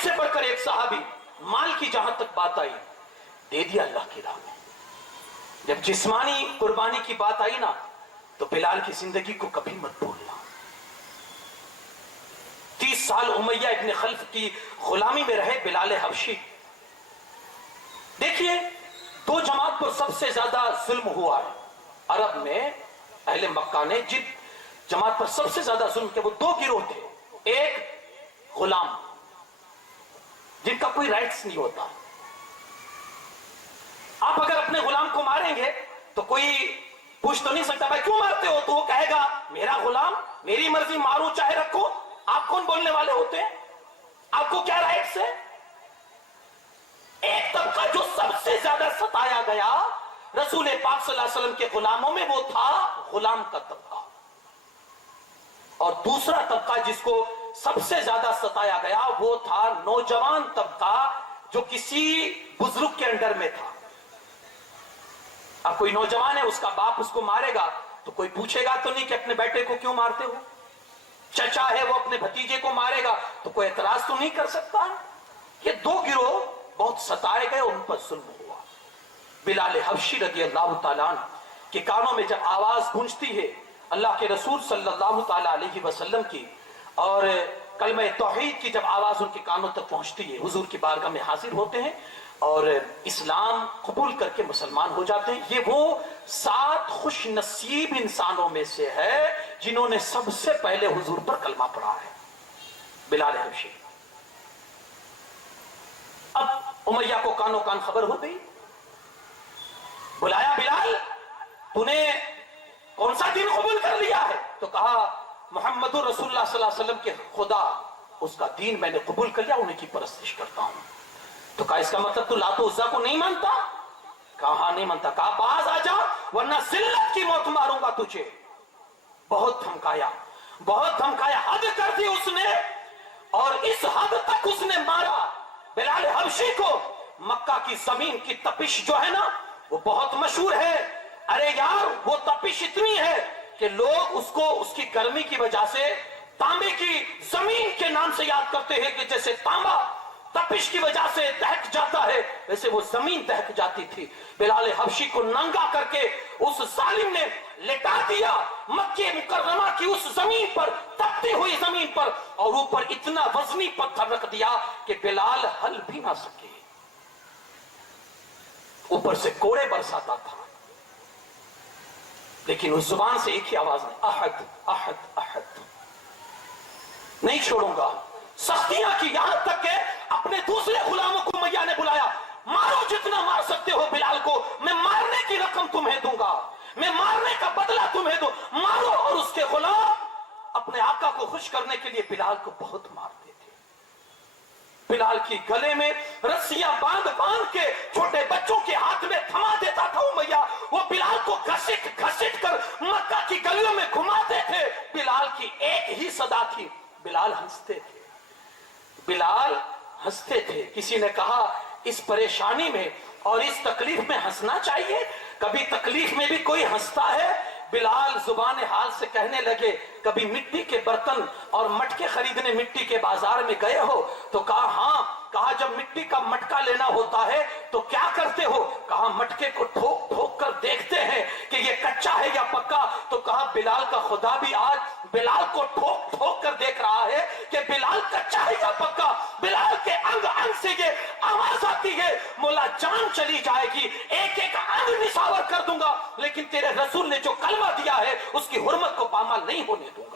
से बढ़कर एक सहाबी, माल की जहां तक बात आई, दे दिया अल्लाह की राह में। जब जिस्मानी कुर्बानी की बात आई ना, तो बिलाल की जिंदगी को कभी मत भूलना। 30 साल उमैया इब्न खल्फ की गुलामी में रहे बिलाल हबशी। देखिए, दो जमात पर सबसे ज्यादा जुल्म हुआ है अरब में। अहले मक्का ने जिन जमात पर सबसे ज्यादा जुल्म किया, वो दो गिरोह थे। एक गुलाम जिनका कोई राइट्स नहीं होता। आप अगर अपने गुलाम को मारेंगे तो कोई पूछ तो नहीं सकता भाई क्यों मारते हो, तो वो कहेगा मेरा गुलाम, मेरी मर्जी, मारो चाहे रखो। आप कौन बोलने वाले होते हैं? आपको क्या राइट्स है? एक तबका जो सबसे ज्यादा सताया गया रसूल पाक सल्लल्लाहु अलैहि वसल्लम के गुलामों में, वो था गुलाम का तबका। और दूसरा तबका जिसको सबसे ज्यादा सताया गया, वो था नौजवान तबका जो किसी बुजुर्ग के अंडर में था। अब कोई नौजवान है, उसका बाप उसको मारेगा तो कोई पूछेगा तो नहीं कि अपने बेटे को क्यों मारते हो। चचा है, वो अपने भतीजे को मारेगा तो कोई एतराज तो नहीं कर सकता। ये दो गिरोह बहुत सताए गए, उन पर जुल्म हुआ। बिलाल हबशी रज़ी अल्लाह ताला अन्हु के कानों में जब आवाज गूंजती है अल्लाह के रसूल सल्लल्लाहु ताला अलैहि वसल्लम की, और कलमा तौहीद की जब आवाज उनके कानों तक पहुंचती है, हुजूर की बारगाह में हाजिर होते हैं और इस्लाम कबूल करके मुसलमान हो जाते हैं। ये वो 7 खुश नसीब इंसानों में से है जिन्होंने सबसे पहले हुजूर पर कलमा पढ़ा है, बिलाल हबशी। अब उमैया को कानों कान खबर हो गई, बुलाया, बिलाल तूने कौन सा दिन कबूल कर लिया है? तो कहा मोहम्मदुर रसूलुल्लाह सल्लल्लाहु अलैहि वसल्लम के खुदा, उसका दीन मैंने कबूल कर लिया, उन्हीं की परस्तिश करता हूं। तो कहा इसका मतलब तू लातो उज़्ज़ा को नहीं मानता? कहा नहीं मानता। कहा बाज आ जा वरना जिल्लत की मौत मारूंगा तुझे। बहुत धमकाया, बहुत धमकाया, हद कर दी उसने, और इस हद तक उसने मारा बिलाल हबशी को। मक्का की जमीन की तपिश जो है ना, वो बहुत मशहूर है। अरे यार, वो तपिश इतनी है कि लोग उसको उसकी गर्मी की वजह से तांबे की जमीन के नाम से याद करते हैं कि जैसे तांबा तपिश की वजह से दहक जाता है, वैसे वो जमीन दहक जाती थी। बिलाल हबशी को नंगा करके उस जालिम ने लेटा दिया मक्के मुकर्रमा की उस जमीन पर, तपती हुई जमीन पर, और ऊपर इतना वजनी पत्थर रख दिया कि बिलाल हल भी ना सके। ऊपर से कोड़े बरसाता था, लेकिन उस जुबान से एक ही आवाज में, अहद अहद अहद, नहीं छोड़ूंगा। सख्तियां की, यहां तक के अपने दूसरे गुलामों को मैया ने बुलाया, मारो जितना मार सकते हो बिलाल को, मैं मारने की रकम तुम्हें दूंगा, मैं मारने का बदला तुम्हें दो, मारो। और उसके गुलाम अपने आका को खुश करने के लिए बिलाल को बहुत मारते थे। बिलाल की गले में रस्सियां बांध बांध के छोटे बच्चों के हाथ में थमा देता था उमैया। वो बिलाल को घसीट घसीट कर मक्का की गलियों में घुमाते थे। बिलाल की एक ही सदा थी, बिलाल हंसते थे, बिलाल हंसते थे। किसी ने कहा इस परेशानी में और इस तकलीफ में हंसना चाहिए, कभी तकलीफ में भी कोई हंसता है? बिलाल जुबान हाल से कहने लगे, कभी मिट्टी के बर्तन और मटके खरीदने मिट्टी के बाजार में गए हो? तो कहा हाँ। कहा जब मिट्टी का मटका लेना होता है तो क्या करते हो? कहा मटके को ठोक ठोक कर देखते हैं कि ये कच्चा है या पक्का। तो कहा बिलाल का खुदा भी आज बिलाल को ठोक ठोक कर देख रहा है कि बिलाल कच्चा है या पक्का। बिलाल के अंग अंग से ये आवाज आती है, मौला जान चली जाएगी, एक एक अंग निसावर कर दूंगा, लेकिन तेरे रसूल ने जो कलमा दिया है उसकी हुर्मत को पामाल नहीं होने दूंगा।